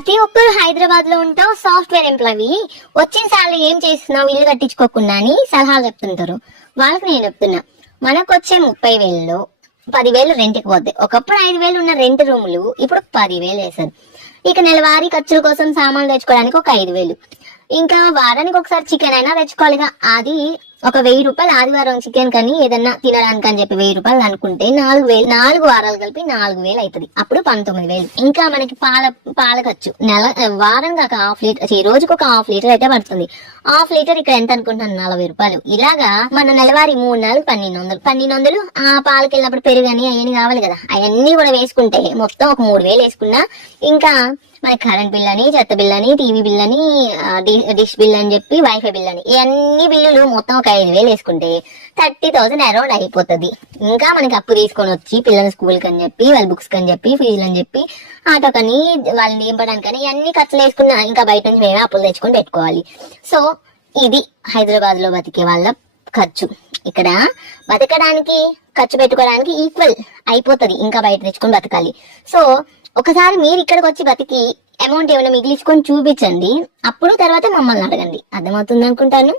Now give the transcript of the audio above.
ప్రతి ఒక్కరు హైదరాబాద్ లో ఉంటావు, సాఫ్ట్వేర్ ఎంప్లాయీ, వచ్చిన సార్లు ఏం చేస్తున్నావు ఇల్లు కట్టించుకోకుండా అని సలహాలు చెప్తుంటారు. వాళ్ళకి నేను చెప్తున్నా, మనకు వచ్చే 30,000లో 10,000 రెంట్కి పోతాయి. ఒకప్పుడు 5,000 ఉన్న రెంట్ రూములు ఇప్పుడు 10,000 వేశారు. ఇక నెలవారీ ఖర్చుల కోసం సామాన్లు తెచ్చుకోవడానికి ఒక 5,000, ఇంకా వారానికి ఒకసారి చికెన్ అయినా తెచ్చుకోవాలిగా. అది ఒక 1,000 రూపాయలు ఆదివారం చికెన్ కని ఏదన్నా తినడానికి అని చెప్పి 1,000 రూపాయలు అనుకుంటే 4,000, 4 వారాలు కలిపి 4,000 అవుతుంది. అప్పుడు 19,000. ఇంకా మనకి పాల ఖర్చు వారం కాక హాఫ్ లీటర్, రోజుకు ఒక హాఫ్ లీటర్ అయితే పడుతుంది. హాఫ్ లీటర్ ఇక్కడ ఎంత అనుకుంటున్నాను, 40 రూపాయలు. ఇలాగా మన నెలవారీ 3 నెలలు 1,200 ఆ పాలకి వెళ్ళినప్పుడు పెరుగని అవన్నీ కావాలి కదా, అవన్నీ కూడా వేసుకుంటే మొత్తం ఒక 3,000 వేసుకున్నా. ఇంకా మనకి కరెంట్ బిల్ అని, చెత్త బిల్ అని, టీవీ బిల్ అని, డిష్ బిల్ అని చెప్పి వైఫై బిల్ అని, ఇవన్నీ బిల్లులు మొత్తం ఒక 5,000 వేసుకుంటే 30,000 అరౌండ్ అయిపోతుంది. ఇంకా మనకి అప్పు తీసుకొని వచ్చి పిల్లల స్కూల్ కని చెప్పి, వాళ్ళ బుక్స్ కని చెప్పి, ఫీజులు అని చెప్పి, ఆటో కని, వాళ్ళని నింపడానికి ఇవన్నీ ఖర్చులు వేసుకున్నా ఇంకా బయట నుంచి మేమే అప్పులు తెచ్చుకొని పెట్టుకోవాలి. సో ఇది హైదరాబాద్ లో బతికే వాళ్ళ ఖర్చు. ఇక్కడ బతకడానికి ఖర్చు పెట్టుకోవడానికి ఈక్వల్ అయిపోతుంది, ఇంకా బయట తెచ్చుకొని బతకాలి. సో ఒకసారి మీరు ఇక్కడికి వచ్చి బతికి అమౌంట్ ఏమైనా మిగిలించుకొని చూపించండి, అప్పుడు తర్వాత మమ్మల్ని అడగండి. అర్థమవుతుంది అనుకుంటాను.